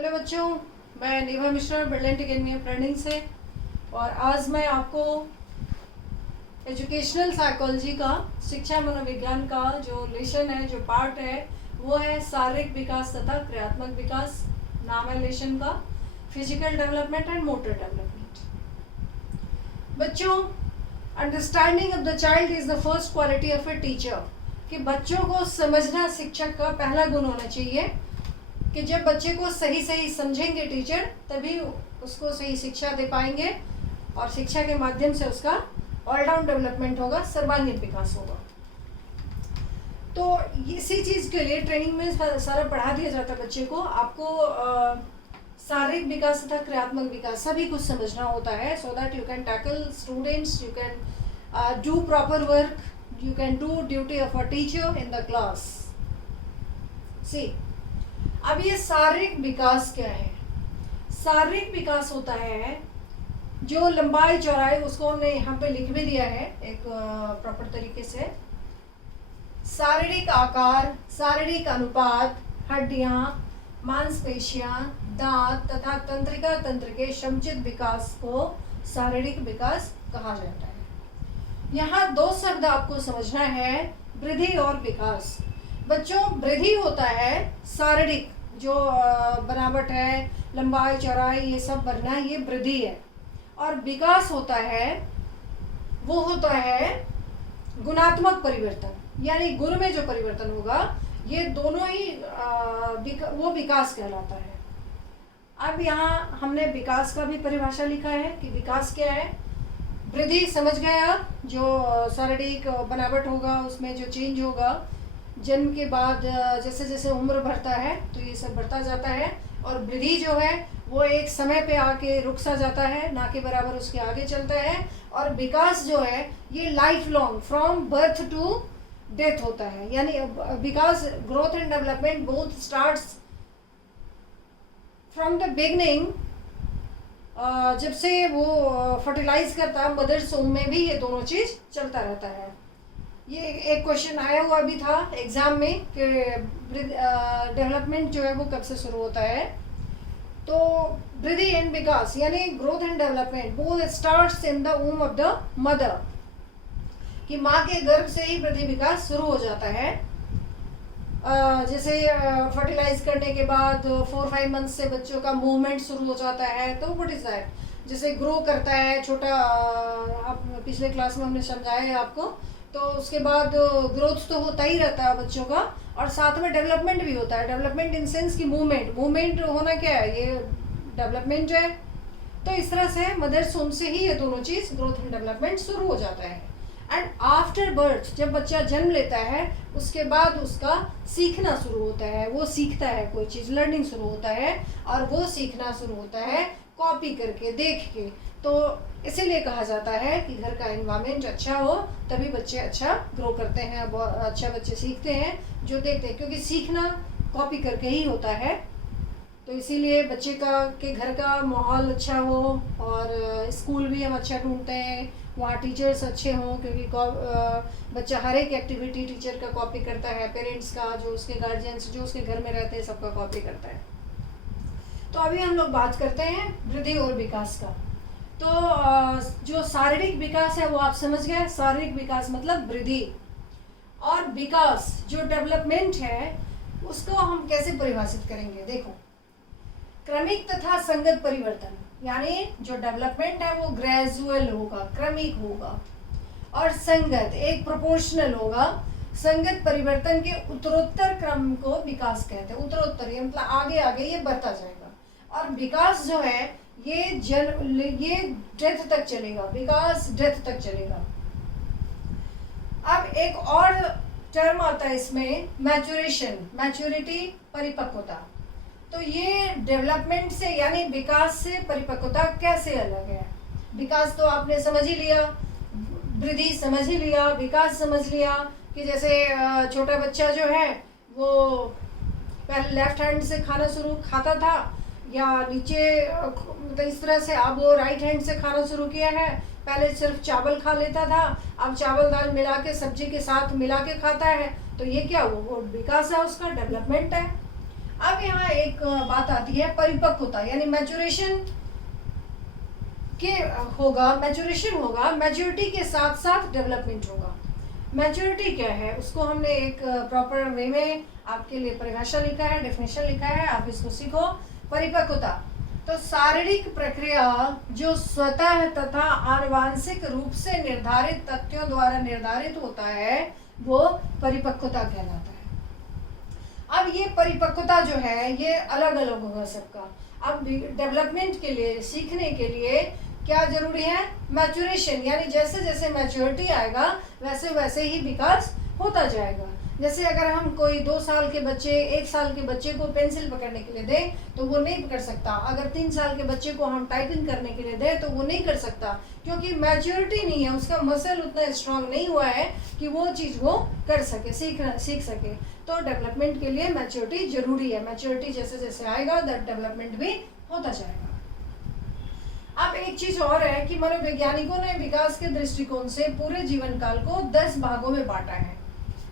Hello बच्चों, मैं Neha Mishra brilliant academy of learning से। और आज मैं आपको एजुकेशनल साइकोलॉजी का, शिक्षा मनोविज्ञान का जो लेसन है, जो पार्ट है, वो है शारीरिक विकास तथा क्रियात्मक विकास। नाम है लेसन का physical development and motor development. बच्चों, understanding of the child is the first quality of a teacher. कि बच्चों को समझना शिक्षक का पहला गुण होना चाहिए। कि जब बच्चे को सही सही समझेंगे टीचर, तभी उसको सही शिक्षा दे पाएंगे और शिक्षा के माध्यम से उसका ऑलराउंड डेवलपमेंट होगा, सर्वांगीण विकास होगा। तो इसी चीज़ के लिए ट्रेनिंग में सारा पढ़ा दिया जाता है बच्चे को। आपको शारीरिक विकास तथा क्रियात्मक विकास सभी कुछ समझना होता है, so that you can tackle students, you can do proper work, you can do duty of a teacher in the class. See, अब ये शारीरिक विकास क्या है? शारीरिक विकास होता है जो लंबाई चौड़ाई, उसको हमने यहाँ पे लिख भी दिया है एक प्रॉपर तरीके से। शारीरिक आकार, शारीरिक अनुपात, हड्डियाँ, मांसपेशियाँ, दांत तथा तंत्रिका तंत्र के समुचित विकास को शारीरिक विकास कहा जाता है। यहाँ दो शब्द आपको समझना है, वृद्धि और विकास। बच्चों, वृद्धि होता है शारीरिक, जो बनावट है, लंबाई चौड़ाई, ये सब बढ़ना, ये वृद्धि है। और विकास होता है, वो होता है गुणात्मक परिवर्तन, यानी गुण में जो परिवर्तन होगा, ये दोनों ही वो विकास कहलाता है। अब यहाँ हमने विकास का भी परिभाषा लिखा है कि विकास क्या है। वृद्धि समझ गए आप, जो शारीरिक बनावट होगा, उसमें जो चेंज होगा जन्म के बाद, जैसे जैसे उम्र बढ़ता है तो ये सब बढ़ता जाता है। और वृद्धि जो है वो एक समय पे आके रुक सा जाता है, ना के बराबर उसके आगे चलता है। और विकास जो है ये life long, from birth to death होता है। यानी विकास, growth and development both starts from the beginning. जब से वो फर्टिलाइज करता है मदर्स वomb में भी ये दोनों चीज़ चलता रहता है। ये एक क्वेश्चन आया हुआ भी था एग्जाम में कि डेवलपमेंट जो है वो कब से शुरू होता है। तो वृद्धि एंड विकास यानी growth and development both starts in the womb of the mother. कि माँ के गर्भ से ही वृद्धि विकास शुरू हो जाता है। जैसे फर्टिलाइज करने के बाद 4-5 मंथ से बच्चों का मूवमेंट शुरू हो जाता है। तो व्हाट इज दैट, जैसे ग्रो करता है छोटा, पिछले क्लास में हमने समझाया है आपको। तो उसके बाद ग्रोथ तो होता ही रहता है बच्चों का, और साथ में डेवलपमेंट भी होता है। डेवलपमेंट इन सेंस की मूवमेंट होना क्या है, ये डेवलपमेंट है। तो इस तरह से मदर्स वomb से ही ये दोनों चीज़, ग्रोथ एंड डेवलपमेंट, शुरू हो जाता है। एंड आफ्टर बर्थ, जब बच्चा जन्म लेता है उसके बाद उसका सीखना शुरू होता है। वो सीखता है कोई चीज़, लर्निंग शुरू होता है। और वो सीखना शुरू होता है कॉपी करके, देख के। तो इसीलिए कहा जाता है कि घर का एनवायरनमेंट अच्छा हो, तभी बच्चे अच्छा ग्रो करते हैं, अच्छा बच्चे सीखते हैं जो देखते हैं। क्योंकि सीखना कॉपी करके ही होता है। तो इसीलिए बच्चे के घर का माहौल अच्छा हो, और स्कूल भी हम अच्छा ढूंढते हैं, वहाँ टीचर्स अच्छे हों। क्योंकि बच्चा हर एक एक्टिविटी टीचर का कॉपी करता है, पेरेंट्स का, जो उसके गार्जियंस, जो उसके घर में रहते हैं, सबका कॉपी करता है। तो अभी हम लोग बात करते हैं वृद्धि और विकास का। तो जो शारीरिक विकास है वो आप समझ गए, शारीरिक विकास मतलब वृद्धि। और विकास जो डेवलपमेंट है उसको हम कैसे परिभाषित करेंगे, देखो। क्रमिक तथा संगत परिवर्तन, यानी जो डेवलपमेंट है वो ग्रेजुअल होगा, क्रमिक होगा। और संगत एक प्रोपोर्शनल होगा। संगत परिवर्तन के उत्तरोत्तर क्रम को विकास कहते हैं। उत्तरोत्तर ये मतलब आगे आगे ये बढ़ता जाएगा। और विकास जो है ये डेथ तक चलेगा, विकास डेथ तक चलेगा। अब एक और टर्म आता है इसमें, मैच्योरेशन, मैच्योरिटी, परिपक्वता। तो ये डेवलपमेंट से यानी विकास से परिपक्वता कैसे अलग है? विकास तो आपने समझ ही लिया, वृद्धि समझ ही लिया, विकास समझ लिया। कि जैसे छोटा बच्चा जो है वो पहले लेफ्ट हैंड से खाना शुरू खाता था, या नीचे मतलब इस तरह से। अब वो राइट हैंड से खाना शुरू किया है। पहले सिर्फ चावल खा लेता था, अब चावल दाल मिला के सब्जी के साथ मिला के खाता है। तो ये क्या, वो विकास है, उसका डेवलपमेंट है। अब यहाँ एक एक बात आती है परिपक्वता, यानी मैच्योरेशन के होगा, मैच्योरेशन होगा, मैच्योरिटी के साथ साथ डेवलपमेंट होगा। मैच्योरिटी क्या है, उसको हमने एक प्रॉपर वे में आपके लिए परिभाषा लिखा है, डेफिनेशन लिखा है, आप इसको सीखो। परिपक्वता तो शारीरिक प्रक्रिया जो स्वतः तथा आनुवांशिक रूप से निर्धारित तथ्यों द्वारा निर्धारित होता है, वो परिपक्वता कहलाता है। अब ये परिपक्वता जो है ये अलग अलग होगा सबका। अब डेवलपमेंट के लिए, सीखने के लिए क्या जरूरी है, मैच्योरेशन, यानी जैसे जैसे मैच्योरिटी आएगा वैसे वैसे ही विकास होता जाएगा। जैसे अगर हम कोई 2 साल के बच्चे, 1 साल के बच्चे को पेंसिल पकड़ने के लिए दें तो वो नहीं पकड़ सकता। अगर 3 साल के बच्चे को हम टाइपिंग करने के लिए दें तो वो नहीं कर सकता, क्योंकि मैच्योरिटी नहीं है, उसका मसल उतना स्ट्रांग नहीं हुआ है कि वो चीज़ वो कर सके, सीख सके। तो डेवलपमेंट के लिए मैच्योरिटी जरूरी है। मैच्योरिटी जैसे जैसे आएगा दैट डेवलपमेंट भी होता जाएगा। अब एक चीज और है कि मनोवैज्ञानिकों ने विकास के दृष्टिकोण से पूरे जीवन काल को 10 भागों में बांटा है।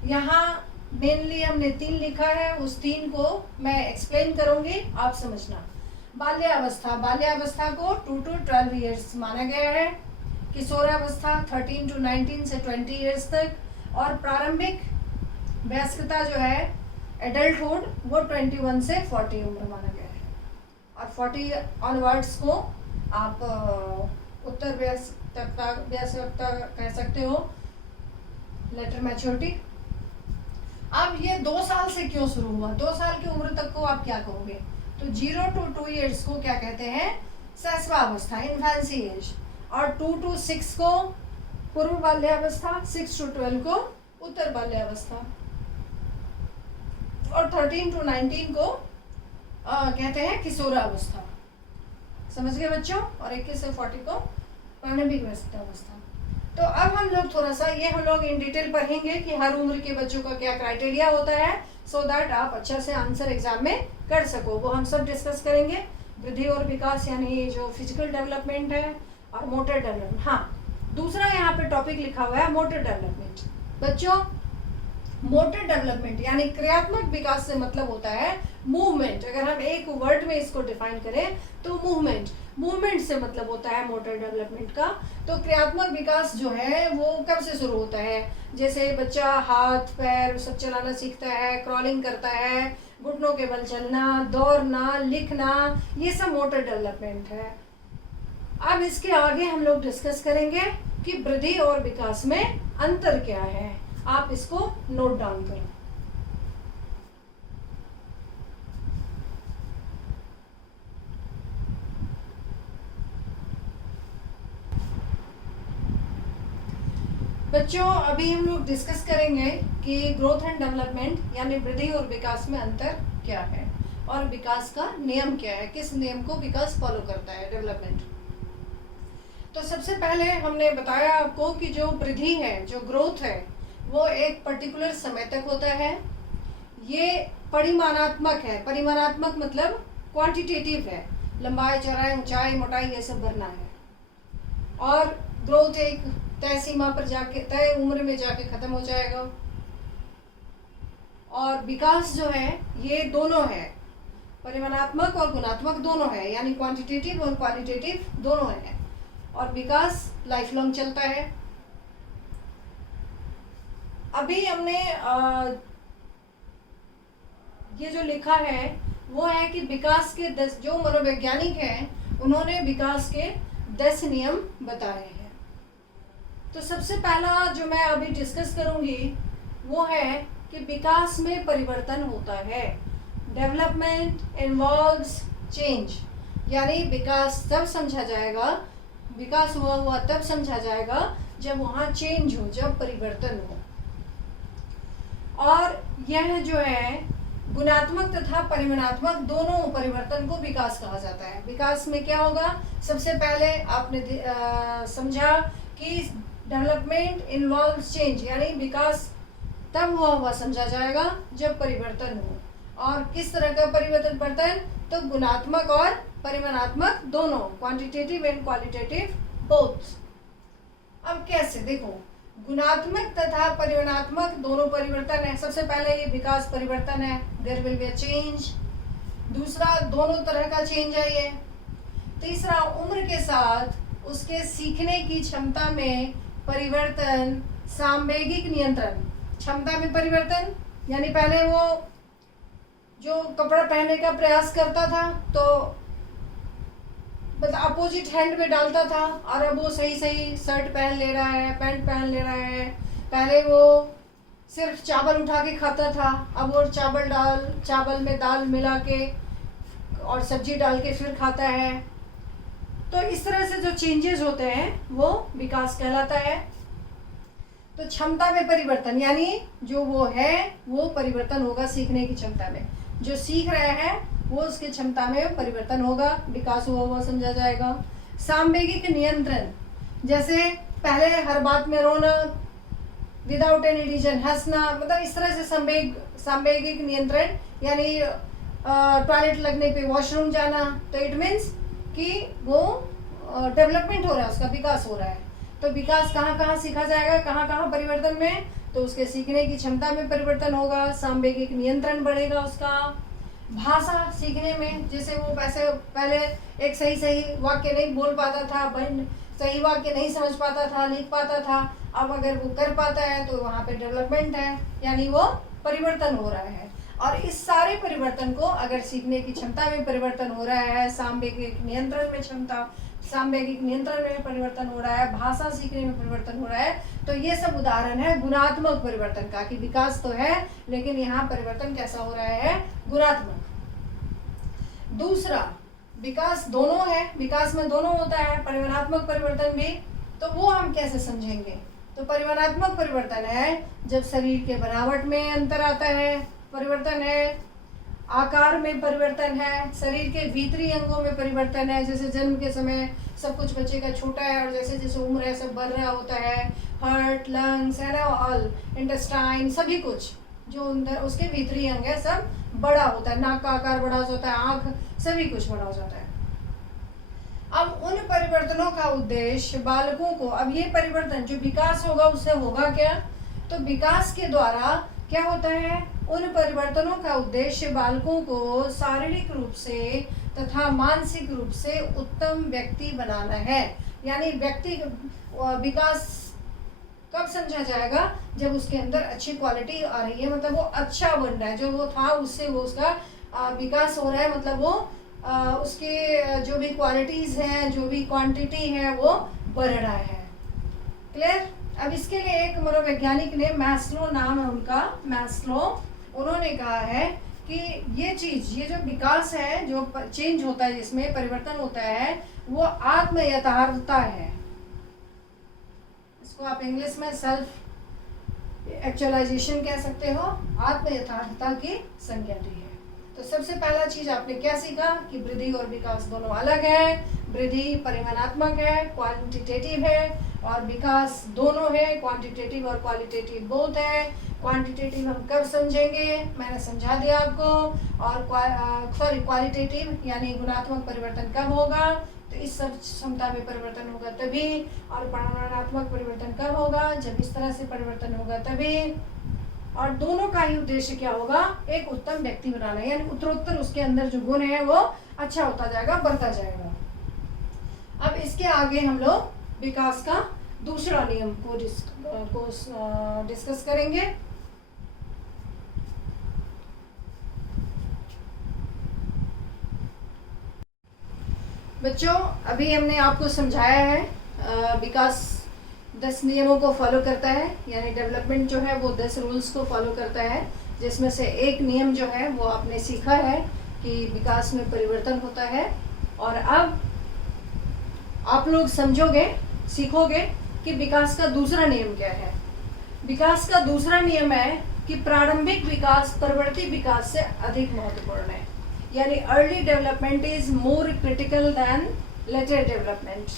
यहाँ मेनली हमने 3 लिखा है, उस 3 को मैं एक्सप्लेन करूंगी, आप समझना। बाल्यावस्था, बाल्यावस्था को 2 to 12 ईयर्स माना गया है। किशोरावस्था 13 to 19 से 20 ईयर्स तक, और प्रारंभिक वयस्कता जो है एडल्टहुड वो 21 से 40 उम्र माना गया है। और 40 ऑनवर्ड्स को आप उत्तर वयस्कता कह सकते हो, लेटर मैच्योरिटी। अब ये 2 साल से क्यों शुरू हुआ, 2 साल की उम्र तक को आप क्या कहोगे, तो 0 to 2 ईयर्स को क्या कहते हैं, शैशवावस्था, इन्फेंसी एज, और 2 to 6 को पूर्व बाल्यावस्था, 6 to 12 को उत्तर बाल्यावस्था, और 13 to 19 को कहते हैं किशोरावस्था। समझ गए बच्चों? और 21 से 40 को प्रारंभिक वयस्कतावस्था। तो अब हम लोग थोड़ा सा ये हम लोग इन डिटेल पढ़ेंगे कि हर उम्र के बच्चों का क्या क्राइटेरिया होता है, सो दैट आप अच्छा से आंसर एग्जाम में कर सको। वो हम सब डिस्कस करेंगे। वृद्धि और विकास यानी ये जो फिजिकल डेवलपमेंट है, और मोटर डेवलपमेंट। हाँ, दूसरा यहाँ पे टॉपिक लिखा हुआ है मोटर डेवलपमेंट। बच्चों, मोटर डेवलपमेंट यानी क्रियात्मक विकास से मतलब होता है मूवमेंट। अगर हम एक वर्ड में इसको डिफाइन करें तो मूवमेंट, मूवमेंट से मतलब होता है मोटर डेवलपमेंट का। तो क्रियात्मक विकास जो है वो कब से शुरू होता है, जैसे बच्चा हाथ पैर सब चलाना सीखता है, क्रॉलिंग करता है, घुटनों के बल चलना, दौड़ना, लिखना, ये सब मोटर डेवलपमेंट है। अब इसके आगे हम लोग डिस्कस करेंगे कि वृद्धि और विकास में अंतर क्या है। आप इसको नोट डाउन करें। बच्चों, अभी हम लोग डिस्कस करेंगे कि ग्रोथ एंड डेवलपमेंट यानी वृद्धि और विकास में अंतर क्या है, और विकास का नियम क्या है, किस नियम को विकास फॉलो करता है, डेवलपमेंट। तो सबसे पहले हमने बताया आपको कि जो वृद्धि है, जो ग्रोथ है, वो एक पर्टिकुलर समय तक होता है। ये परिमाणात्मक है। परिमाणात्मक मतलब क्वांटिटेटिव है, लंबाई, चौड़ाई, ऊंचाई, मोटाई ये सब भरना है। और ग्रोथ एक तय सीमा पर जाके, तय उम्र में जाके खत्म हो जाएगा। और विकास जो है ये दोनों है, परिमाणात्मक और गुणात्मक दोनों है, यानी क्वांटिटेटिव और क्वालिटेटिव दोनों है। और विकास लाइफ लॉन्ग चलता है। अभी हमने ये जो लिखा है वो है कि विकास के 10, जो मनोवैज्ञानिक हैं उन्होंने विकास के 10 नियम बताए हैं। तो सबसे पहला जो मैं अभी डिस्कस करूंगी वो है कि विकास में परिवर्तन होता है। डेवलपमेंट इन्वॉल्व्स चेंज, यानी विकास तब समझा जाएगा, विकास हुआ तब समझा जाएगा जब वहाँ चेंज हो, जब परिवर्तन हो। और यह जो है गुणात्मक तथा परिमाणात्मक दोनों परिवर्तन को विकास कहा जाता है। विकास में क्या होगा, सबसे पहले आपने समझा कि डेवलपमेंट इन्वॉल्व्स चेंज, यानी विकास तब हुआ समझा जाएगा जब परिवर्तन हो। और किस तरह का परिवर्तन, तो गुणात्मक और परिमाणात्मक दोनों, क्वांटिटेटिव एंड क्वालिटेटिव बोथ। अब कैसे, देखो, गुणात्मक तथा परिमाणात्मक दोनों परिवर्तन है। सबसे पहले ये विकास परिवर्तन है, there will be a change. दूसरा दोनों तरह का चेंज है ये। तीसरा उम्र के साथ उसके सीखने की क्षमता में परिवर्तन, सांवेगिक नियंत्रण। क्षमता में परिवर्तन यानी पहले वो जो कपड़ा पहनने का प्रयास करता था तो मतलब अपोजिट हैंड में डालता था, और अब वो सही सही शर्ट पहन ले रहा है, पैंट पहन ले रहा है। पहले वो सिर्फ चावल उठा के खाता था, अब वो चावल में दाल मिला के और सब्जी डाल के फिर खाता है। तो इस तरह से जो चेंजेस होते हैं वो विकास कहलाता है। तो क्षमता में परिवर्तन यानी जो वो है वो परिवर्तन होगा सीखने की क्षमता में। जो सीख रहा है वो उसकी क्षमता में परिवर्तन होगा, विकास हुआ समझा जाएगा। सांवेगिक नियंत्रण, जैसे पहले हर बात में रोना, विदाउट एनी रीजन हंसना, मतलब इस तरह से सांवेगिक नियंत्रण यानी टॉयलेट लगने पे वॉशरूम जाना, तो इट मीन्स कि वो डेवलपमेंट हो रहा है, उसका विकास हो रहा है। तो विकास कहाँ कहाँ सीखा जाएगा, कहाँ कहाँ परिवर्तन में, तो उसके सीखने की क्षमता में परिवर्तन होगा, सांवेगिक नियंत्रण बढ़ेगा उसका। भाषा सीखने में, जैसे वो पहले एक सही वाक्य नहीं बोल पाता था, सही वाक्य नहीं समझ पाता था, लिख पाता था, अब अगर वो कर पाता है तो वहाँ पे डेवलपमेंट है, यानी वो परिवर्तन हो रहा है। और इस सारे परिवर्तन को अगर सीखने की क्षमता में परिवर्तन हो रहा है, सांवेगिक नियंत्रण में परिवर्तन हो रहा है, भाषा सीखने में परिवर्तन हो रहा है, तो ये सब उदाहरण है गुणात्मक परिवर्तन का, कि विकास तो है लेकिन यहाँ परिवर्तन कैसा हो रहा है, गुणात्मक। दूसरा, विकास दोनों है, विकास में दोनों होता है, परिमाणात्मक परिवर्तन भी। तो वो हम कैसे समझेंगे? तो परिमाणात्मक परिवर्तन है जब शरीर के बनावट में अंतर आता है, परिवर्तन है, आकार में परिवर्तन है, शरीर के भीतरी अंगों में परिवर्तन है, जैसे जन्म के समय सब कुछ बच्चे का छोटा है और जैसे जैसे उम्र है सब बढ़ रहा होता है, heart, lungs and all, intestine, सभी कुछ जो अंदर उसके भीतरी अंग है सब बड़ा होता है, नाक का आकार बड़ा हो जाता है, आँख, सभी कुछ बड़ा हो जाता है। अब उन परिवर्तनों का उद्देश्य बालकों को, अब ये परिवर्तन जो विकास होगा उससे होगा क्या? तो विकास के द्वारा क्या होता है, उन परिवर्तनों का उद्देश्य बालकों को शारीरिक रूप से तथा मानसिक रूप से उत्तम व्यक्ति बनाना है। यानी व्यक्ति विकास कब समझा जाएगा? जब उसके अंदर अच्छी क्वालिटी आ रही है, मतलब वो अच्छा बन रहा है, जो वो था उससे वो उसका विकास हो रहा है, मतलब वो उसके जो भी क्वालिटीज हैं, जो भी क्वांटिटी है वो बढ़ रहा है। क्लियर? अब इसके लिए एक मनोवैज्ञानिक ने, मैस्लो नाम है उनका, मैस्लो, उन्होंने कहा है कि ये चीज, ये जो विकास है, जो चेंज होता है, जिसमें परिवर्तन होता है, वो आत्म यथार्थता है। इसको आप इंग्लिश में सेल्फ एक्चुअलाइजेशन कह सकते हो, आत्म यथार्थता की संज्ञा दी है। तो सबसे पहला चीज आपने क्या सीखा कि वृद्धि और विकास दोनों अलग है। वृद्धि परिमाणात्मक है, क्वांटिटेटिव है, और विकास दोनों है, क्वांटिटेटिव और क्वालिटेटिव बोथ है। क्वांटिटेटिव हम कब समझेंगे, मैंने समझा दिया आपको, और क्वालिटेटिव यानी गुणात्मक परिवर्तन कब होगा, तो इस सब क्षमता में परिवर्तन होगा तभी, और परिमाणात्मक परिवर्तन कब होगा, जब इस तरह से परिवर्तन होगा तभी। और दोनों का ही उद्देश्य क्या होगा, एक उत्तम व्यक्ति बनाना, यानी उत्तरोत्तर उसके अंदर जो गुण है वो अच्छा होता जाएगा, बढ़ता जाएगा। अब इसके आगे हम लोग विकास का दूसरा नियम को डिस्कस करेंगे। बच्चों, अभी हमने आपको समझाया है विकास 10 नियमों को फॉलो करता है, यानी डेवलपमेंट जो है वो 10 रूल्स को फॉलो करता है, जिसमें से एक नियम जो है वो आपने सीखा है कि विकास में परिवर्तन होता है। और अब आप लोग समझोगे, सीखोगे कि विकास का दूसरा नियम क्या है। विकास का दूसरा नियम है कि प्रारंभिक विकास परवर्ती विकास से अधिक महत्वपूर्ण है, यानी early development is more critical than later development.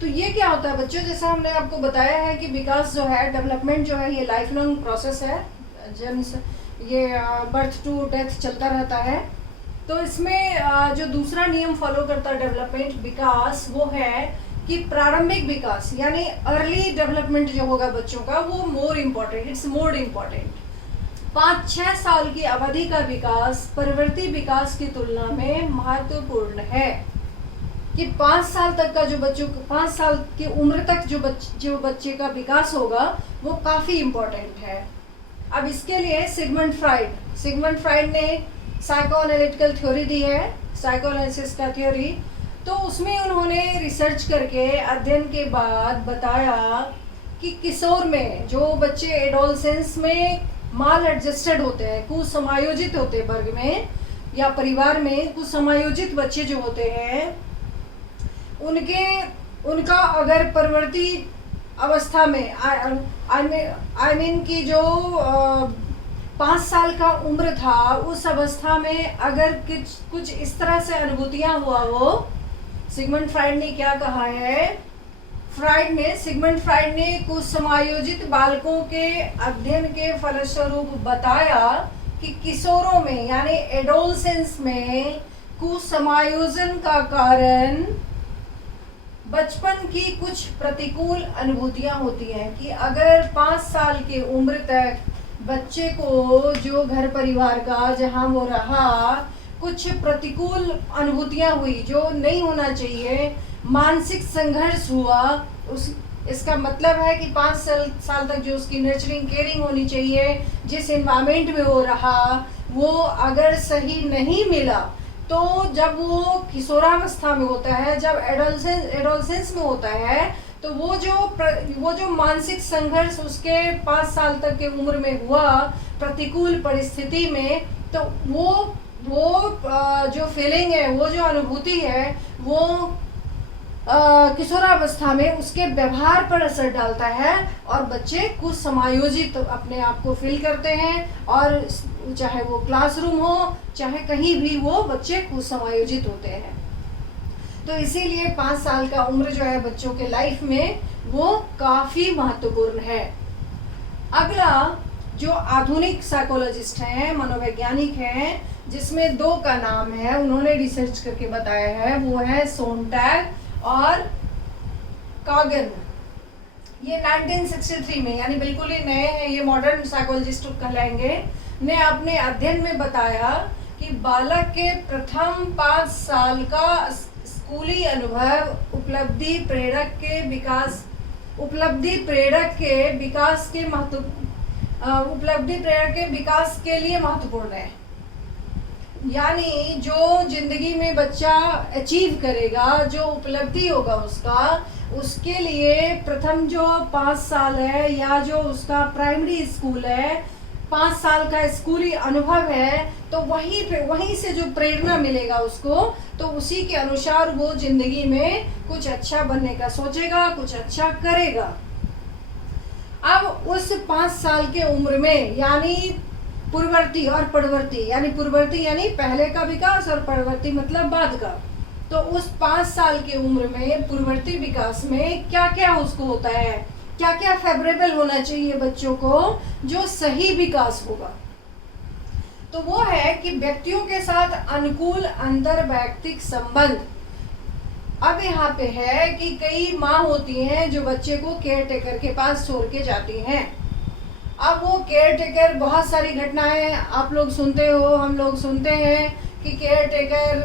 तो ये क्या होता है बच्चों, जैसा हमने आपको बताया है कि विकास जो है, डेवलपमेंट जो है, ये लाइफ लॉन्ग प्रोसेस है, ये बर्थ टू डेथ चलता रहता है। तो इसमें जो दूसरा नियम फॉलो करता है डेवलपमेंट, विकास, वो है कि प्रारंभिक विकास यानी अर्ली डेवलपमेंट जो होगा बच्चों का, वो more important, it's more important. 5-6 साल की अवधि का विकास परवर्ती विकास की तुलना में महत्वपूर्ण है। कि 5 साल तक का जो बच्चों 5 साल की उम्र तक जो बच्चे का विकास होगा वो काफ़ी इम्पोर्टेंट है। अब इसके लिए सिगमंड फ्राइड ने साइको एनालिटिकल थ्योरी दी है, साइकोएनालिसिस का थ्योरी। तो उसमें उन्होंने रिसर्च करके अध्ययन के बाद बताया कि किशोर में जो बच्चे एडोलसेंस में माल एडजस्टेड होते हैं, कुसमायोजित होते हैं, वर्ग में या परिवार में कुसमायोजित बच्चे जो होते हैं, उनका अगर परवर्ती अवस्था में आई मीन की जो 5 साल का उम्र था, उस अवस्था में अगर कुछ इस तरह से अनुभूतियां हुआ हो, सिगमंड फ्राइड ने क्या कहा है, सिगमंड फ्राइड ने कुछ समायोजित बालकों के अध्ययन के फलस्वरूप बताया कि किशोरों में यानी एडोलसेंस में कुसमायोजन का कारण बचपन की कुछ प्रतिकूल अनुभूतियां होती हैं। कि अगर 5 साल की उम्र तक बच्चे को जो घर परिवार का जहां वो रहा कुछ प्रतिकूल अनुभूतियां हुई जो नहीं होना चाहिए, मानसिक संघर्ष हुआ, इसका मतलब है कि 5 साल तक जो उसकी नर्चरिंग केयरिंग होनी चाहिए, जिस एनवायरनमेंट में वो रहा, वो अगर सही नहीं मिला, तो जब वो किशोरावस्था में होता है, जब एडोलसेंस में होता है, तो वो जो मानसिक संघर्ष उसके 5 साल तक के उम्र में हुआ प्रतिकूल परिस्थिति में, तो वो जो फीलिंग है, वो जो अनुभूति है, वो किशोरावस्था में उसके व्यवहार पर असर डालता है और बच्चे कुछ समायोजित अपने आप को फील करते हैं, और चाहे वो क्लासरूम हो चाहे कहीं भी वो बच्चे कुछ समायोजित होते हैं। तो इसीलिए 5 साल का उम्र जो है बच्चों के लाइफ में वो काफ़ी महत्वपूर्ण है। अगला जो आधुनिक साइकोलॉजिस्ट हैं, मनोवैज्ञानिक हैं, जिसमें 2 का नाम है, उन्होंने रिसर्च करके बताया है, वो है सोनटैग और कागन। ये 1963 में, यानी बिल्कुल ही नए हैं, ये मॉडर्न साइकोलॉजिस्ट कहलाएंगे, ने अपने अध्ययन में बताया कि बालक के प्रथम 5 साल का स्कूली अनुभव उपलब्धि प्रेरक के विकास के लिए महत्वपूर्ण है। यानी जो जिंदगी में बच्चा अचीव करेगा, जो उपलब्धि होगा उसके लिए प्रथम जो 5 साल है, या जो उसका प्राइमरी स्कूल है, 5 साल का स्कूली अनुभव है, तो वहीं से जो प्रेरणा मिलेगा उसको, तो उसी के अनुसार वो जिंदगी में कुछ अच्छा बनने का सोचेगा, कुछ अच्छा करेगा। अब उस 5 साल के उम्र में, यानी पूर्ववर्ती और परवर्ती, यानी पूर्ववर्ती यानी पहले का विकास और परवर्ती मतलब बाद का, तो उस 5 साल की उम्र में पूर्ववर्ती विकास में क्या क्या उसको होता है, क्या क्या फेवरेबल होना चाहिए बच्चों को, जो सही विकास होगा। तो वो है कि व्यक्तियों के साथ अनुकूल अंतर्वैयक्तिक संबंध। अब यहाँ पे है कि कई माँ होती हैं जो बच्चे को केयर टेकर के पास छोड़ के जाती हैं। अब वो केयर टेकर, बहुत सारी घटनाएं आप लोग सुनते हो, हम लोग सुनते हैं कि केयर टेकर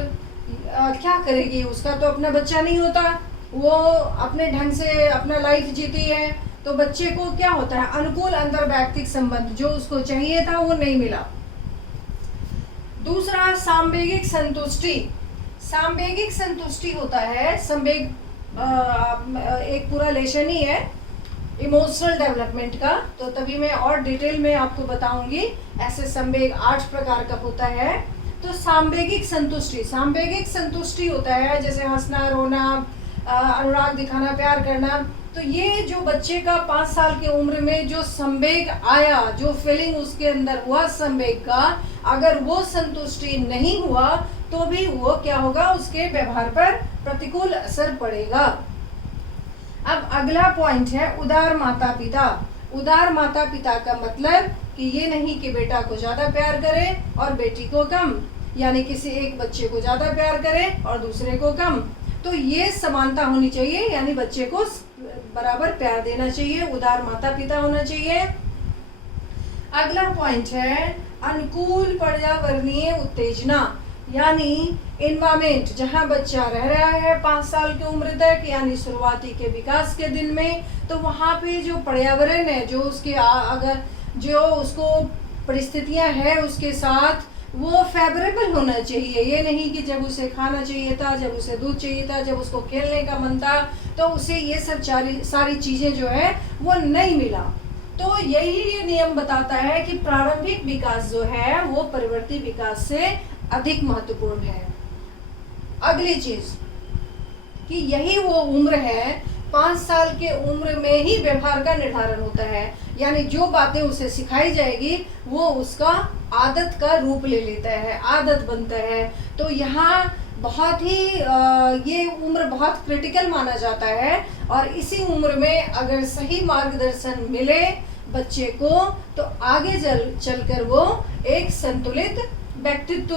क्या करेगी, उसका तो अपना बच्चा नहीं होता, वो अपने ढंग से अपना लाइफ जीती है, तो बच्चे को क्या होता है, अनुकूल अंतर्वैयक्तिक संबंध जो उसको चाहिए था वो नहीं मिला। दूसरा सांवेगिक संतुष्टि। सांवेगिक संतुष्टि होता है, संवेग एक पूरा लेशन ही है इमोशनल डेवलपमेंट का, तो तभी मैं और डिटेल में आपको बताऊंगी। ऐसे संवेग 8 प्रकार का होता है। तो सांवेगिक संतुष्टि होता है जैसे हंसना, रोना, अनुराग दिखाना, प्यार करना। तो ये जो बच्चे का 5 साल की उम्र में जो संवेग आया, जो फीलिंग उसके अंदर हुआ संवेग का, अगर वो संतुष्टि नहीं हुआ तो भी वो क्या होगा, उसके व्यवहार पर प्रतिकूल असर पड़ेगा। अब अगला पॉइंट है उदार माता पिता। उदार माता पिता का मतलब कि ये नहीं कि बेटा को ज़्यादा प्यार करे और बेटी को कम, यानी किसी एक बच्चे को ज़्यादा प्यार करे और दूसरे को कम। तो ये समानता होनी चाहिए, यानी बच्चे को बराबर प्यार देना चाहिए, उदार माता पिता होना चाहिए। अगला पॉइंट है अनुकूल पर्यावरणीय उत्तेजना, यानी इन्वायरमेंट जहाँ बच्चा रह रहा है 5 साल की उम्र तक, यानी शुरुआती के विकास के दिन में, तो वहाँ पे जो पर्यावरण है, जो उसके अगर जो उसको परिस्थितियाँ हैं उसके साथ वो फेवरेबल होना चाहिए। ये नहीं कि जब उसे खाना चाहिए था, जब उसे दूध चाहिए था, जब उसको खेलने का मन था, तो उसे ये सब सारी चीज़ें जो है वो नहीं मिला। तो यही ये नियम बताता है कि प्रारंभिक विकास जो है वो परिवर्ती विकास से अधिक महत्वपूर्ण है। अगली चीज कि यही वो उम्र है, 5 साल के उम्र में ही व्यवहार का निर्धारण होता है, यानी जो बातें उसे सिखाई जाएगी वो उसका आदत का रूप ले लेता है, आदत बनता है। तो यहाँ बहुत ही ये उम्र बहुत क्रिटिकल माना जाता है, और इसी उम्र में अगर सही मार्गदर्शन मिले बच्चे को तो आगे चलकर वो एक संतुलित व्यक्तित्व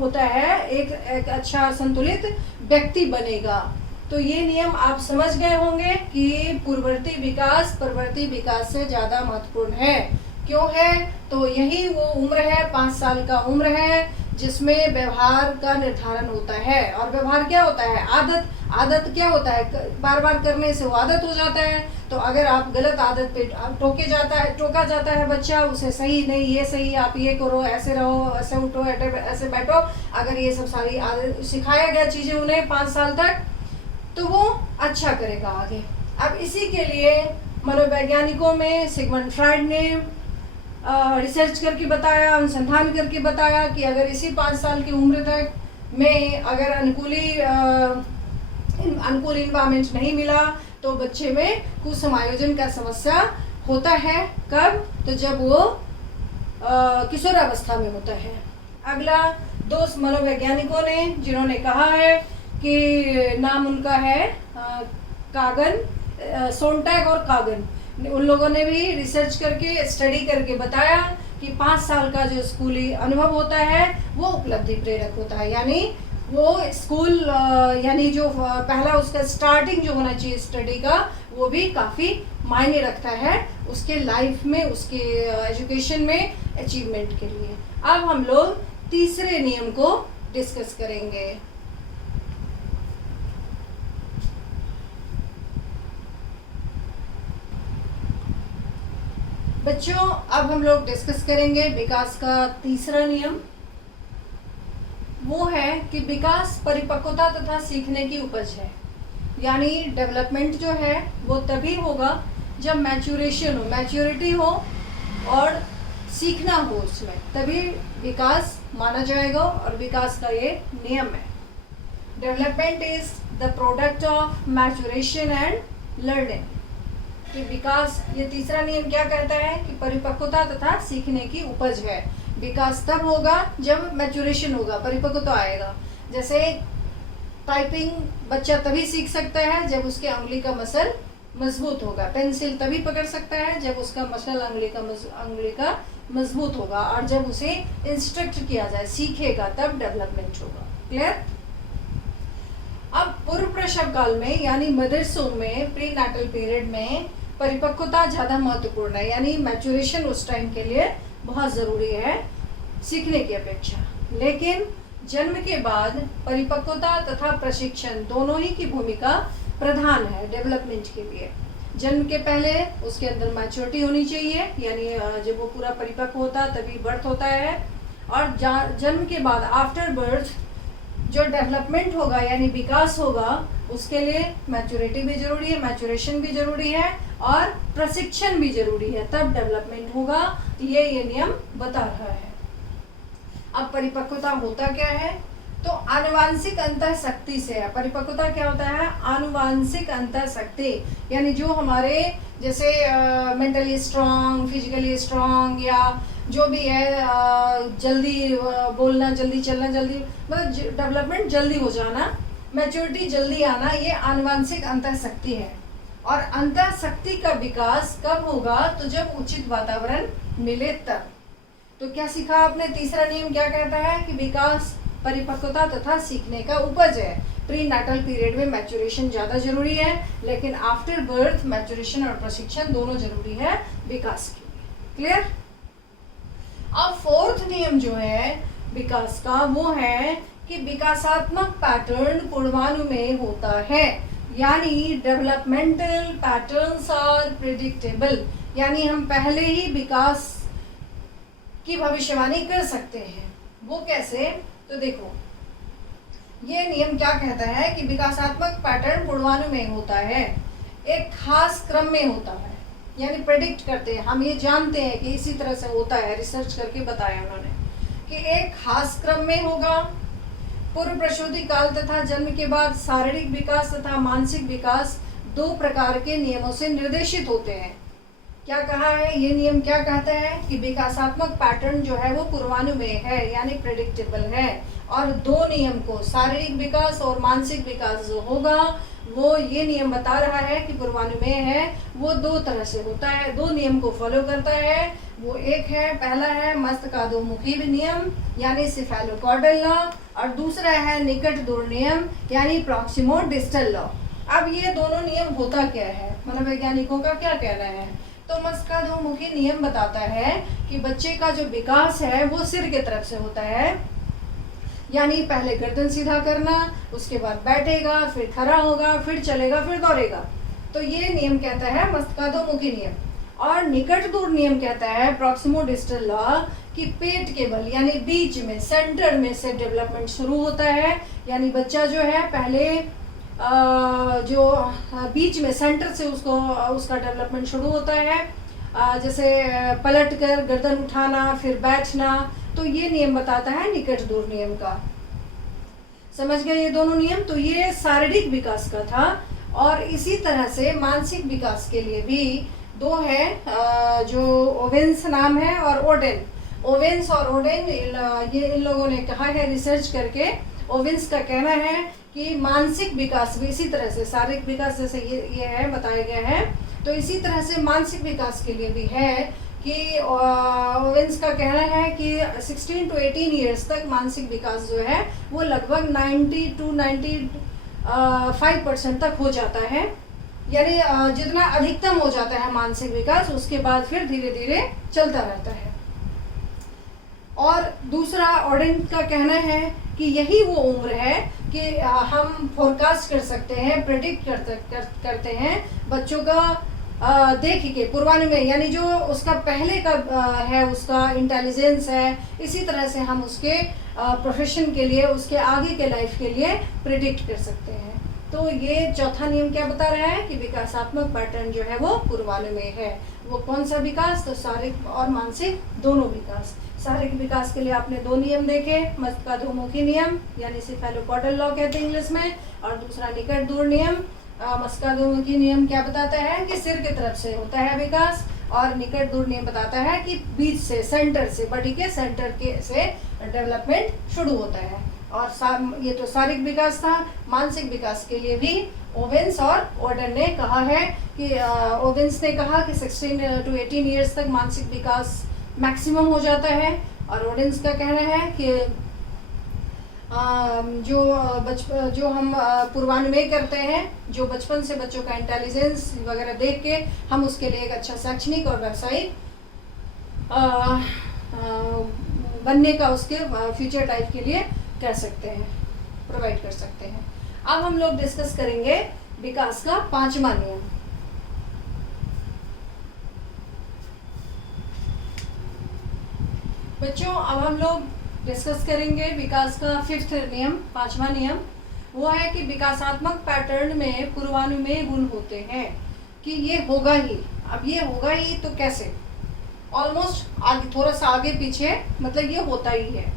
होता है, एक अच्छा संतुलित व्यक्ति बनेगा। तो ये नियम आप समझ गए होंगे कि पूर्ववर्ती विकास परवर्ती विकास से ज़्यादा महत्वपूर्ण है। क्यों है? तो यही वो उम्र है, 5 साल का उम्र है, जिसमें व्यवहार का निर्धारण होता है। और व्यवहार क्या होता है? आदत क्या होता है? बार बार करने से वो आदत हो जाता है। तो अगर आप गलत आदत पे टोका जाता है बच्चा, उसे सही नहीं, ये सही, आप ये करो, ऐसे रहो, ऐसे उठो, ऐसे बैठो, अगर ये सब सारी आदत सिखाया गया चीज़ें उन्हें 5 साल तक, तो वो अच्छा करेगा आगे। अब इसी के लिए मनोवैज्ञानिकों में सिगमंड फ्राइड ने रिसर्च करके बताया, अनुसंधान करके बताया कि अगर इसी 5 साल की उम्र तक में अगर अनुकूल इन्वायरमेंट नहीं मिला तो बच्चे में कुछ समायोजन का समस्या होता है। कब? तो जब वो किशोरावस्था में होता है। अगला 2 मनोवैज्ञानिकों ने जिन्होंने कहा है कि नाम उनका है कागन, सोनटैग और कागन, उन लोगों ने भी रिसर्च करके स्टडी करके बताया कि 5 साल का जो स्कूली अनुभव होता है वो उपलब्धि प्रेरक होता है, यानी वो स्कूल यानी जो पहला उसका स्टार्टिंग जो होना चाहिए स्टडी का, वो भी काफ़ी मायने रखता है उसके लाइफ में, उसके एजुकेशन में अचीवमेंट के लिए। अब हम लोग तीसरे नियम को डिस्कस करेंगे। बच्चों, अब हम लोग डिस्कस करेंगे विकास का तीसरा नियम। वो है कि विकास परिपक्वता तथा सीखने की उपज है, यानी डेवलपमेंट जो है वो तभी होगा जब मैच्योरेशन हो, मैच्योरिटी हो और सीखना हो उसमें, तभी विकास माना जाएगा। और विकास का ये नियम है, development is the product of maturation and learning. कि विकास, ये तीसरा नियम क्या कहता है कि परिपक्वता तथा सीखने की उपज है। विकास तब होगा जब मैच्योरेशन होगा, परिपक्वता आएगा। जैसे टाइपिंग बच्चा तभी सीख सकता है जब उसके उंगली का मसल मजबूत होगा, पेंसिल तभी पकड़ सकता है जब उसका मसल उंगली का मजबूत होगा, और जब उसे इंस्ट्रक्ट किया जाए, सीखेगा, तब डेवलपमेंट होगा। क्लियर? अब पूर्व प्रसव काल में यानी मदरसों में, प्री नाटल पीरियड में परिपक्वता ज़्यादा महत्वपूर्ण है, यानी मैच्योरेशन उस टाइम के लिए बहुत ज़रूरी है सीखने की अपेक्षा। लेकिन जन्म के बाद परिपक्वता तथा प्रशिक्षण दोनों ही की भूमिका प्रधान है डेवलपमेंट के लिए। जन्म के पहले उसके अंदर मैच्योरिटी होनी चाहिए, यानी जब वो पूरा परिपक्व होता तभी बर्थ होता है, और जन्म के बाद आफ्टर बर्थ जो डेवलपमेंट होगा यानी विकास होगा, उसके लिए मैच्योरिटी भी जरूरी है, मैच्योरेशन भी जरूरी है और प्रशिक्षण भी जरूरी है, तब डेवलपमेंट होगा। ये नियम बता रहा है। अब परिपक्वता होता क्या है? तो आनुवांशिक अंतःशक्ति से है। परिपक्वता क्या होता है? आनुवांशिक अंतःशक्ति, यानी जो हमारे जैसे मेंटली स्ट्रांग, फिजिकली स्ट्रांग, या जो भी है जल्दी बोलना, जल्दी चलना, जल्दी मतलब डेवलपमेंट जल्दी हो जाना, मैच्योरिटी जल्दी आना, ये आनुवांशिक अंतःशक्ति है। और अंतःशक्ति का विकास कब होगा? तो जब उचित वातावरण मिले तब। तो क्या सीखा आपने? तीसरा नियम क्या कहता है कि विकास परिपक्वता तथा सीखने का उपज है। प्री नाटल पीरियड में मैच्योरेशन ज़्यादा जरूरी है, लेकिन आफ्टर बर्थ मैच्योरेशन और प्रशिक्षण दोनों जरूरी है विकास के लिए। क्लियर? अब फोर्थ नियम जो है विकास का वो है कि विकासात्मक पैटर्न पूर्वानुमेय होता है, यानी डेवलपमेंटल पैटर्न्स आर प्रिडिक्टेबल, यानी हम पहले ही विकास की भविष्यवाणी कर सकते हैं। वो कैसे? तो देखो, ये नियम क्या कहता है कि विकासात्मक पैटर्न पूर्वानुमेय होता है, एक खास क्रम में होता है, यानी प्रेडिक्ट करते हैं, हम ये जानते हैं कि इसी तरह से होता है, रिसर्च करके बताया उन्होंने कि एक खास क्रम में होगा। पूर्व प्रसूति काल तथा जन्म के बाद शारीरिक विकास तथा मानसिक विकास 2 प्रकार के नियमों से निर्देशित होते हैं। क्या कहा है ये नियम? क्या कहता है कि विकासात्मक पैटर्न जो है वो पूर्वानुमेय है, यानी प्रेडिक्टेबल है, और 2 नियम को, शारीरिक विकास और मानसिक विकास जो होगा वो ये नियम बता रहा है कि पूर्वानुमेय है, वो 2 तरह से होता है, 2 नियम को फॉलो करता है। वो एक है, पहला है मस्तकाधोमुखी नियम यानी सिफेलोकॉर्डल लॉ, और दूसरा है निकट दूर नियम यानी प्रॉक्सिमो डिस्टल लॉ। अब ये दोनों नियम होता क्या है, मनोवैज्ञानिकों का क्या कहना है? तो मस्तकाधोमुखी नियम बताता है कि बच्चे का जो विकास है वो सिर के तरफ से होता है, यानी पहले गर्दन सीधा करना, उसके बाद बैठेगा, फिर खड़ा होगा, फिर चलेगा, फिर दौड़ेगा। तो ये नियम कहता है मस्तकाधोमुखी नियम। और निकट दूर नियम कहता है प्रॉक्सिमो डिस्टल लॉ कि पेट के बल यानी बीच में, सेंटर में से डेवलपमेंट शुरू होता है, यानी बच्चा जो है पहले जो बीच में सेंटर से उसका डेवलपमेंट शुरू होता है, जैसे पलट कर गर्दन उठाना, फिर बैठना। तो ये नियम बताता है निकट दूर नियम का। समझ गए ये दोनों नियम? तो ये शारीरिक विकास का था। और इसी तरह से मानसिक विकास के लिए भी 2 है, जो ओवेन्स नाम है और ओडेन। ओवेन्स और ओडेन ये इन लोगों ने कहा है रिसर्च करके। ओवेन्स का कहना है कि मानसिक विकास भी इसी तरह से, शारीरिक विकास जैसे ये है बताया गया है, तो इसी तरह से मानसिक विकास के लिए भी है कि ओवेन्स का कहना है कि 16 to 18 ईयर्स तक मानसिक विकास जो है वो लगभग 90 to 95% तक हो जाता है, यानी जितना अधिकतम हो जाता है मानसिक विकास, उसके बाद फिर धीरे धीरे चलता रहता है। और दूसरा ओडेन का कहना है कि यही वो उम्र है कि हम फोरकास्ट कर सकते हैं, प्रेडिक्ट करते हैं बच्चों का देख के पूर्वानुमेय, यानी जो उसका पहले का है, उसका इंटेलिजेंस है, इसी तरह से हम उसके प्रोफेशन के लिए, उसके आगे के लाइफ के लिए प्रेडिक्ट कर सकते हैं। तो ये चौथा नियम क्या बता रहा है कि विकासात्मक पैटर्न जो है वो पूर्वानुमेय है। वो कौन सा विकास? तो शारीरिक और मानसिक दोनों विकास। शारीरिक विकास के लिए आपने 2 नियम देखे, मस्तकाधोमुखी नियम यानी सिफेलोकॉर्डल लॉ कहते हैं इंग्लिश में, और दूसरा निकट दूर नियम। मस्तकाधोमुखी नियम क्या बताता है कि सिर की तरफ से होता है विकास, और निकट दूर नियम बताता है कि बीच से, सेंटर से, बॉडी के सेंटर के से डेवलपमेंट शुरू होता है। और ये तो शारीरिक विकास था। मानसिक विकास के लिए भी ओवेन्स और ओडेन ने कहा है कि ओवेन्स ने कहा कि 16 to 18 ईयर्स तक मानसिक विकास मैक्सिमम हो जाता है, और ओडेन्स का कहना है कि जो हम पूर्वानुमेय करते हैं, जो बचपन से बच्चों का इंटेलिजेंस वगैरह देख के हम उसके लिए एक अच्छा शैक्षणिक और व्यावसायिक बनने का, उसके फ्यूचर लाइफ के लिए कर सकते हैं, प्रोवाइड कर सकते हैं। अब हम लोग डिस्कस करेंगे विकास का 5वां नियम। बच्चों अब हम लोग डिस्कस करेंगे विकास का 5th नियम, 5वां नियम। वो है कि विकासात्मक पैटर्न में पूर्वानुमेय गुण होते हैं, कि ये होगा ही। अब ये होगा ही तो कैसे? ऑलमोस्ट आगे, थोड़ा सा आगे पीछे, मतलब ये होता ही है।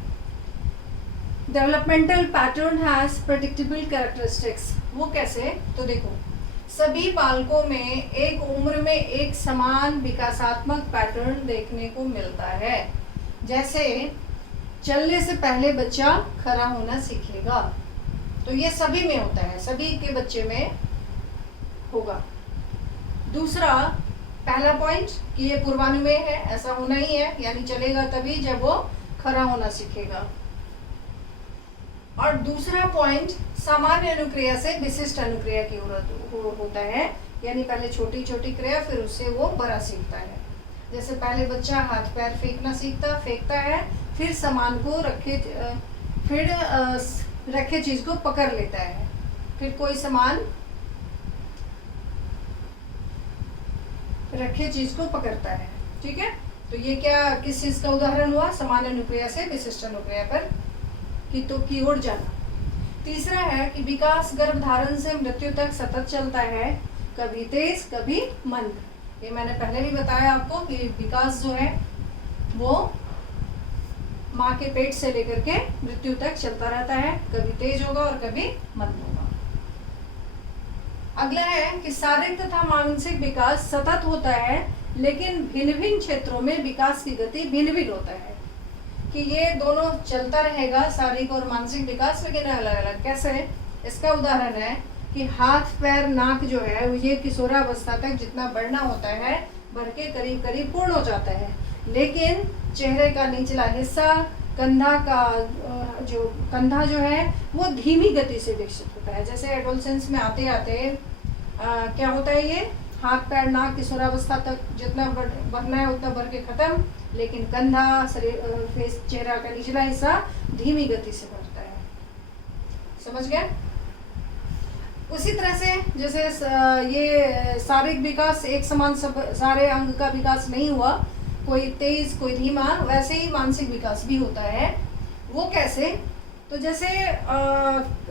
Developmental pattern has predictable characteristics. वो कैसे? तो देखो, सभी बालकों में एक उम्र में एक समान विकासात्मक पैटर्न देखने को मिलता है। जैसे चलने से पहले बच्चा खड़ा होना सीखेगा, तो ये सभी में होता है, सभी के बच्चे में होगा। दूसरा, पहला पॉइंट कि ये पूर्वानुमेय है, ऐसा होना ही है, यानी चलेगा तभी जब वो खड़ा होना सीखेगा। और दूसरा पॉइंट, सामान्य अनुक्रिया से विशिष्ट अनुक्रिया की ओर होता है, यानी पहले छोटी छोटी क्रिया, फिर उससे वो बड़ा सीखता है। जैसे पहले बच्चा हाथ पैर फेंकता है, फिर सामान को रखे चीज को पकड़ लेता है, फिर कोई सामान रखे चीज को पकड़ता है। ठीक है, तो ये क्या किस चीज का उदाहरण हुआ? सामान्य अनुक्रिया से विशिष्ट अनुक्रिया पर की ओर जाना। तीसरा है कि विकास गर्भधारण से मृत्यु तक सतत चलता है, कभी तेज कभी मंद। ये मैंने पहले भी बताया आपको कि विकास जो है वो माँ के पेट से लेकर के मृत्यु तक चलता रहता है, कभी तेज होगा और कभी मंद होगा। अगला है कि शारीरिक तथा मानसिक विकास सतत होता है, लेकिन भिन्न भिन्न क्षेत्रों में विकास की गति भिन्न भिन्न होता है। कि ये दोनों चलता रहेगा, शारीरिक और मानसिक विकास, लेकिन अलग अलग। कैसे? इसका उदाहरण है कि हाथ पैर नाक जो है ये किशोरावस्था तक जितना बढ़ना होता है बढ़ के करीब करीब पूर्ण हो जाता है, लेकिन चेहरे का निचला हिस्सा कंधा जो है वो धीमी गति से विकसित होता है। जैसे एडोलसेंस में आते आते क्या होता है, ये हाथ पैर नाक किशोरावस्था तक जितना बढ़ना है उतना बढ़ के खत्म, लेकिन कंधा फेस चेहरा का निचला हिस्सा धीमी गति से बढ़ता है। समझ गए? उसी तरह से जैसे ये शारीरिक विकास एक समान सारे अंग का विकास नहीं हुआ, कोई तेज कोई धीमा, वैसे ही मानसिक विकास भी होता है। वो कैसे? तो जैसे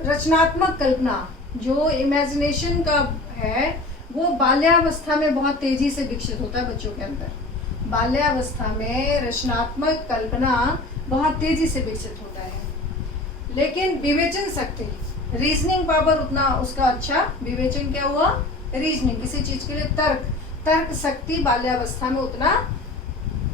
रचनात्मक कल्पना जो इमेजिनेशन का है वो बाल्यावस्था में बहुत तेजी से विकसित होता है बच्चों के अंदर। बाल्यावस्था में रचनात्मक कल्पना बहुत तेजी से विकसित होता है, लेकिन विवेचन शक्ति रीजनिंग पावर उतना उसका अच्छा विवेचन क्या हुआ, रीजनिंग किसी चीज के लिए तर्क शक्ति बाल्यावस्था में उतना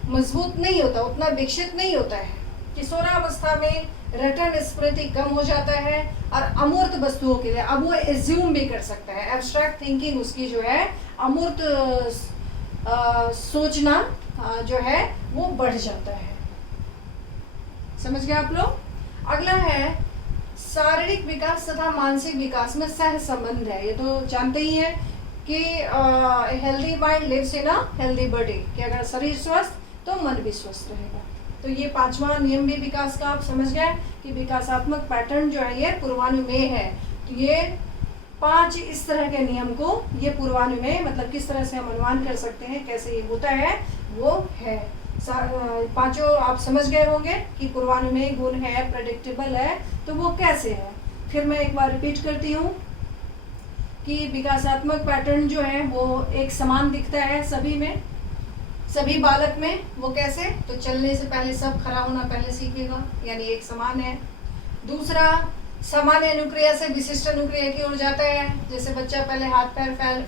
मजबूत नहीं होता, उतना विकसित नहीं होता है। किशोरावस्था में रटन स्मृति कम हो जाता है और अमूर्त वस्तुओं के लिए अब वो एज्यूम भी कर सकता है। एब्स्ट्रैक्ट थिंकिंग उसकी जो है अमूर्त सोचना जो है वो बढ़ जाता है। समझ गए आप लोग? अगला है शारीरिक विकास तथा मानसिक विकास में सह संबंध है। ये तो जानते ही हैं कि healthy mind lives in a healthy body, कि अगर शरीर स्वस्थ तो मन भी स्वस्थ रहेगा। तो ये पांचवा नियम भी विकास का आप समझ गए कि विकासात्मक पैटर्न जो है ये पूर्वानुमेय है। तो ये 5 इस तरह के नियम को ये पूर्वानुमेय मतलब किस तरह से हम अनुमान कर सकते हैं कैसे ये होता है वो है। पांचों आप समझ गए होंगे कि पूर्वानुमेय गुण है, प्रेडिक्टेबल है, तो वो कैसे है। फिर मैं एक बार रिपीट करती हूँ कि विकासात्मक पैटर्न जो है वो एक समान दिखता है सभी में, सभी बालक में। वो कैसे? तो चलने से पहले सब खड़ा होना पहले सीखेगा, यानी एक समान है। दूसरा, सामान्य अनुक्रिया से विशिष्ट अनुक्रिया की ओर जाता है। जैसे बच्चा पहले हाथ पैर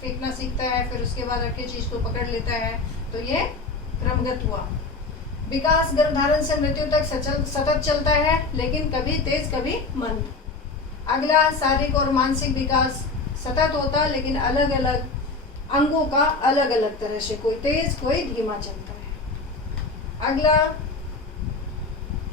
फेंकना सीखता है, फिर उसके बाद रखे चीज को पकड़ लेता है, तो ये क्रमगत हुआ। विकास गर्भधारण से मृत्यु तक सतत चलता है, लेकिन कभी तेज कभी मंद। अगला, शारीरिक और मानसिक विकास सतत होता, लेकिन अलग अलग अंगों का अलग अलग तरह से, कोई तेज कोई धीमा चलता है। अगला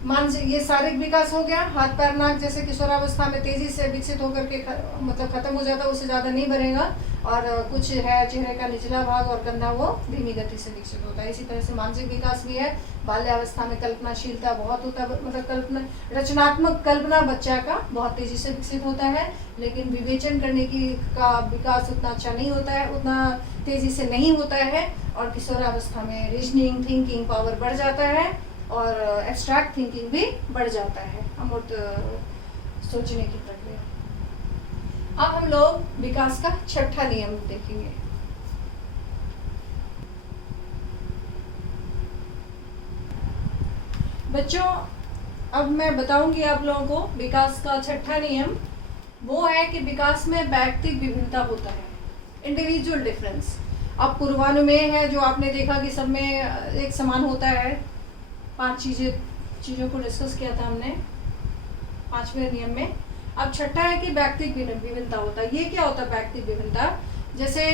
मानसिक, ये शारीरिक विकास हो गया। हाथ पैर नाक जैसे किशोरावस्था में तेजी से विकसित होकर के मतलब खत्म हो जाता है, उससे ज्यादा नहीं बढ़ेगा। और कुछ है चेहरे का निचला भाग और कंधा वो धीमी गति से विकसित होता है। इसी तरह से मानसिक विकास भी है। बाल्यावस्था में कल्पनाशीलता बहुत होता है, मतलब रचनात्मक कल्पना बच्चा का बहुत तेजी से विकसित होता है, लेकिन विवेचन करने का विकास उतना अच्छा नहीं होता है, उतना तेजी से नहीं होता है। और किशोरावस्था में रीजनिंग थिंकिंग पावर बढ़ जाता है और एब्स्ट्रैक्ट थिंकिंग भी बढ़ जाता है, अमूर्त सोचने की प्रक्रिया। अब हम लोग विकास का छठा नियम देखेंगे। बच्चों, अब मैं बताऊंगी आप लोगों को विकास का छठा नियम वो है कि विकास में व्यक्तिगत विभिन्नता होता है, इंडिविजुअल डिफरेंस। अब पूर्वानुमेय है जो आपने देखा कि सब में एक समान होता है। 5 चीज़ों को डिस्कस किया था हमने 5वें नियम में। अब छठा है कि व्यक्तिगत विभिन्नता होता है। ये क्या होता है व्यक्तिगत विभिन्नता? जैसे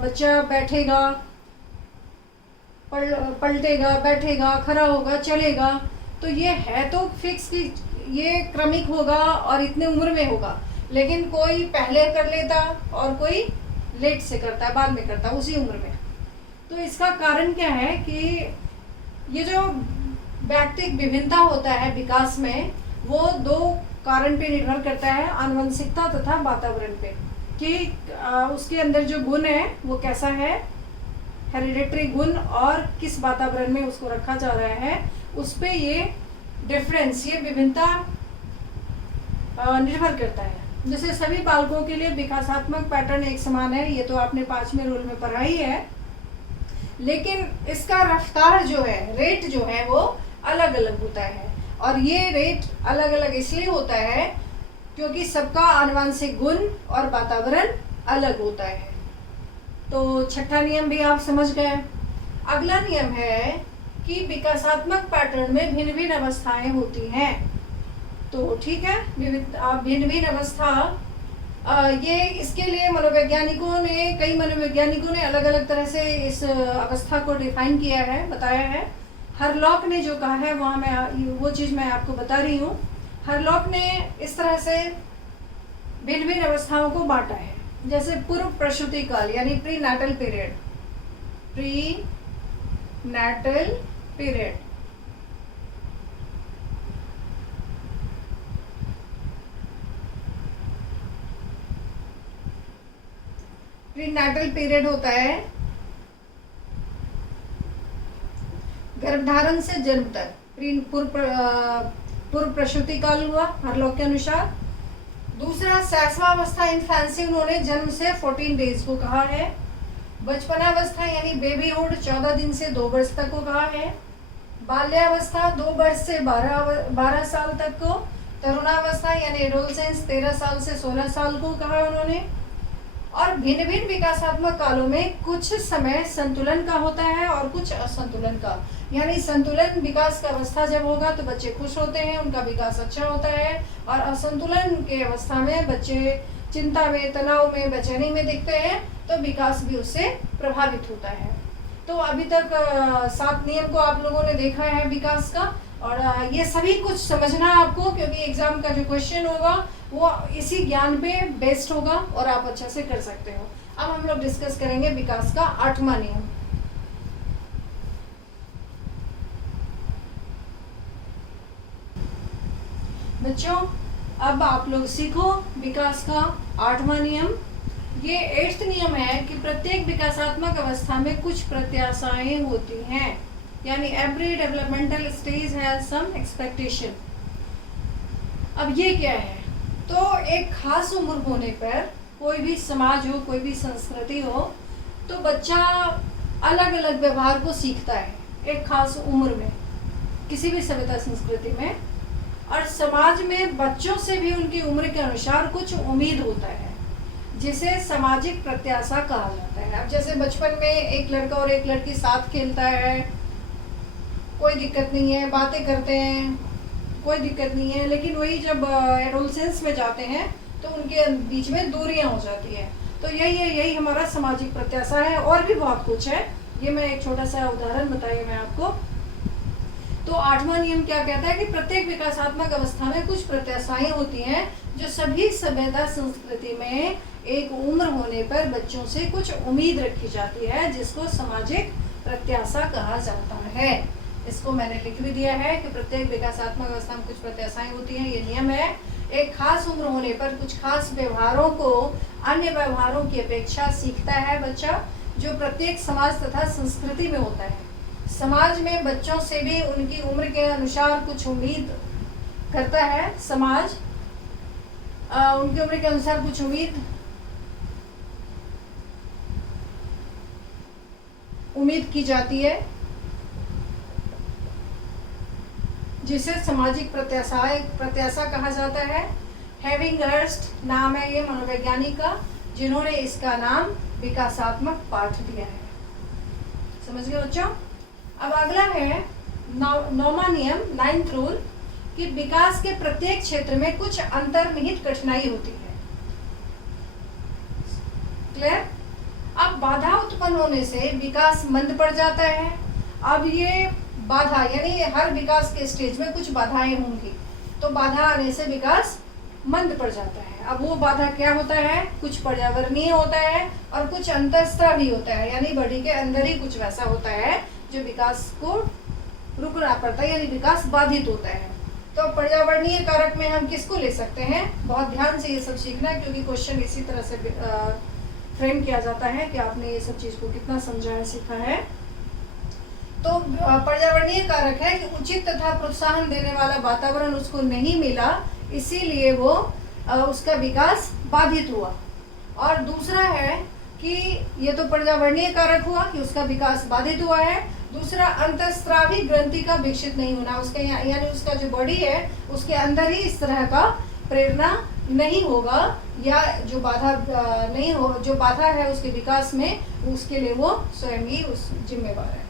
बच्चा बैठेगा, पलटेगा, बैठेगा, खड़ा होगा, चलेगा, तो ये है तो फिक्स कि ये क्रमिक होगा और इतने उम्र में होगा, लेकिन कोई पहले कर लेता और कोई लेट से करता है, बाद में करता है उसी उम्र में। तो इसका कारण क्या है कि ये जो व्यक्तिक विभिन्नता होता है विकास में, वो दो कारण पे निर्भर करता है, आनुवंशिकता तथा वातावरण पे, कि उसके अंदर जो गुण है वो कैसा है, हेरिडेटरी गुण, और किस वातावरण में उसको रखा जा रहा है, उस पे ये डिफरेंस, ये विभिन्नता निर्भर करता है। जैसे सभी बालकों के लिए विकासात्मक पैटर्न एक समान है, ये तो आपने 5वें रूल में पढ़ा ही है, लेकिन इसका रफ्तार जो है, रेट जो है, वो अलग अलग होता है। और ये रेट अलग अलग इसलिए होता है क्योंकि सबका आनुवंशिक गुण और वातावरण अलग होता है। तो छठा नियम भी आप समझ गए। अगला नियम है कि विकासात्मक पैटर्न में भिन्न भिन्न अवस्थाएं होती हैं। तो ठीक है, भिन्न भिन्न अवस्था, ये इसके लिए कई मनोवैज्ञानिकों ने अलग अलग तरह से इस अवस्था को डिफाइन किया है, बताया है। हरलॉक ने जो कहा है, वहाँ मैं वो चीज़ मैं आपको बता रही हूँ। हरलॉक ने इस तरह से भिन्न भिन्न अवस्थाओं को बांटा है। जैसे पूर्व प्रसूति काल यानी pre natal period, pre natal period, pre natal period होता है गर्भधारण से जन्म तक, पूर्व प्रसूति काल हुआ हरलॉक के अनुसार। दूसरा शैशवावस्था, इन्फेंसी, उन्होंने जन्म से 14 डेज को कहा है। बचपनावस्था यानी बेबीहुड 14 दिन से 2 वर्ष तक को कहा है। बाल्यावस्था 2 वर्ष से 12 साल तक को। तरुणावस्था यानी एडोलसेंस 13 साल से 16 साल को कहा उन्होंने। और भिन्न भिन्न विकासात्मक कालों में कुछ समय संतुलन का होता है और कुछ असंतुलन का, यानी संतुलन विकास का अवस्था जब होगा तो बच्चे खुश होते हैं, उनका विकास अच्छा होता है, और असंतुलन के अवस्था में बच्चे चिंता में, तनाव में, बेचैनी में दिखते हैं, तो विकास भी उससे प्रभावित होता है। तो अभी तक 7 नियम को आप लोगों ने देखा है विकास का, और ये सभी कुछ समझना है आपको, क्योंकि एग्जाम का जो क्वेश्चन होगा वो इसी ज्ञान पे बेस्ड होगा और आप अच्छा से कर सकते हो। अब हम लोग डिस्कस करेंगे विकास का 8वां नियम। बच्चों, अब आप लोग सीखो विकास का 8वां नियम। ये 8th नियम है कि प्रत्येक विकासात्मक अवस्था में कुछ प्रत्याशाएं होती हैं, यानी every developmental stage has some expectation. अब ये क्या है? तो एक खास उम्र होने पर कोई भी समाज हो, कोई भी संस्कृति हो, तो बच्चा अलग अलग व्यवहार को सीखता है एक खास उम्र में, किसी भी सभ्यता संस्कृति में। और समाज में बच्चों से भी उनकी उम्र के अनुसार कुछ उम्मीद होता है, जिसे सामाजिक प्रत्याशा कहा जाता है। अब जैसे बचपन में एक लड़का और एक लड़की साथ खेलता है, कोई दिक्कत नहीं है, बातें करते हैं, कोई दिक्कत नहीं है, लेकिन वही जब एडोलसेंस में जाते हैं तो उनके बीच में दूरियां हो जाती है। तो यही हमारा सामाजिक प्रत्याशा है। और भी बहुत कुछ है, ये मैं एक छोटा सा उदाहरण बताइए मैं आपको। तो 8वां नियम क्या कहता है कि प्रत्येक विकासात्मक अवस्था में कुछ प्रत्याशाएं होती हैं, जो सभी सभ्यता संस्कृति में एक उम्र होने पर बच्चों से कुछ उम्मीद रखी जाती है, जिसको सामाजिक प्रत्याशा कहा जाता है। इसको मैंने लिख भी दिया है कि प्रत्येक विकासात्मक अवस्था में कुछ प्रत्याशाएं होती हैं, ये नियम है। एक खास उम्र होने पर कुछ खास व्यवहारों को अन्य व्यवहारों की अपेक्षा सीखता है बच्चा, जो प्रत्येक समाज तथा संस्कृति में होता है। समाज में बच्चों से भी उनकी उम्र के अनुसार कुछ उम्मीद करता है, समाज उनकी उम्र के अनुसार कुछ उम्मीद की जाती है, जिसे सामाजिक प्रत्याशा कहा जाता है। हेविंगहर्स्ट नाम है ये मनोवैज्ञानिक का, जिन्होंने इसका नाम विकासात्मक पाठ दिया है। समझ गए बच्चों? अब अगला है 9वां नियम, 9th रूल, कि विकास के प्रत्येक क्षेत्र में कुछ अंतर्निहित कठिनाई होती है। क्लियर? अब बाधा उत्पन्न होने से विकास मंद पड़ जाता है। अब ये बाधा यानी हर विकास के स्टेज में कुछ बाधाएं होंगी, तो बाधा आने से विकास मंद पड़ जाता है। अब वो बाधा क्या होता है, कुछ पर्यावरणीय होता है और कुछ अंतस्त्र भी होता है, यानी बॉडी के अंदर ही कुछ वैसा होता है जो विकास को रुकना पड़ता है, यानी विकास बाधित होता है। तो पर्यावरणीय कारक में हम किसको ले सकते हैं, बहुत ध्यान से ये सब सीखना है, क्योंकि क्वेश्चन इसी तरह से फ्रेम किया जाता है कि आपने ये सब चीज को कितना समझा है, सीखा है। तो पर्यावरणीय कारक है कि उचित तथा प्रोत्साहन देने वाला वातावरण उसको नहीं मिला, इसीलिए वो उसका विकास बाधित हुआ। और दूसरा है कि ये तो पर्यावरणीय कारक हुआ कि उसका विकास बाधित हुआ है। दूसरा, अंतःस्रावी ग्रंथि का विकसित नहीं होना, उसके यानी उसका जो बॉडी है उसके अंदर ही इस तरह का प्रेरणा नहीं होगा, या जो बाधा नहीं हो, जो बाधा है उसके विकास में, उसके लिए वो स्वयं ही उस जिम्मेवार है।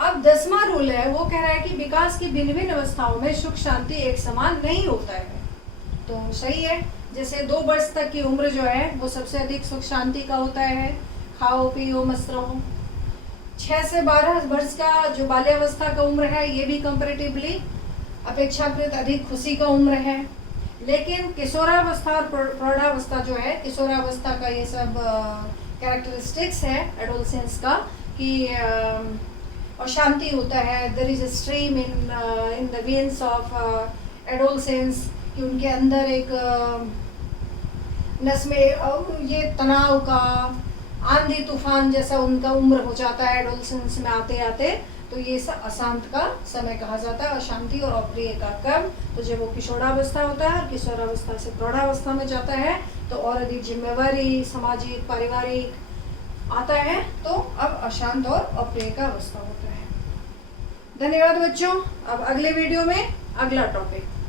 अब 10वां रूल है, वो कह रहा है कि विकास की भिन्न भिन्न अवस्थाओं में सुख शांति एक समान नहीं होता है। तो सही है, जैसे 2 वर्ष तक की उम्र जो है वो सबसे अधिक सुख शांति का होता है, खाओ पियो मस्त रहो। 6 से 12 वर्ष का जो बाल्यावस्था का उम्र है ये भी कंपैरेटिवली अपेक्षाकृत अधिक खुशी का उम्र है। लेकिन किशोरावस्था और प्रौढ़ावस्था जो है, किशोरावस्था का ये सब कैरेक्टरिस्टिक्स है एडोलसेंस का, कि अशांति होता है, there is a stream in the veins of adolescence, कि उनके अंदर एक नस में ये तनाव का आंधी तूफान जैसा उनका उम्र हो जाता है एडोलसेंस में आते आते। तो ये सब अशांत का समय कहा जाता है, अशांति और अप्रिय का कम। तो जब वो किशोरावस्था होता है और किशोरावस्था से प्रौढ़ावस्था में जाता है तो और अधिक जिम्मेवारी, सामाजिक, पारिवारिक आता है, तो अब अशांत और अप्रिय का अवस्था होता है। धन्यवाद बच्चों। अब अगले वीडियो में अगला टॉपिक।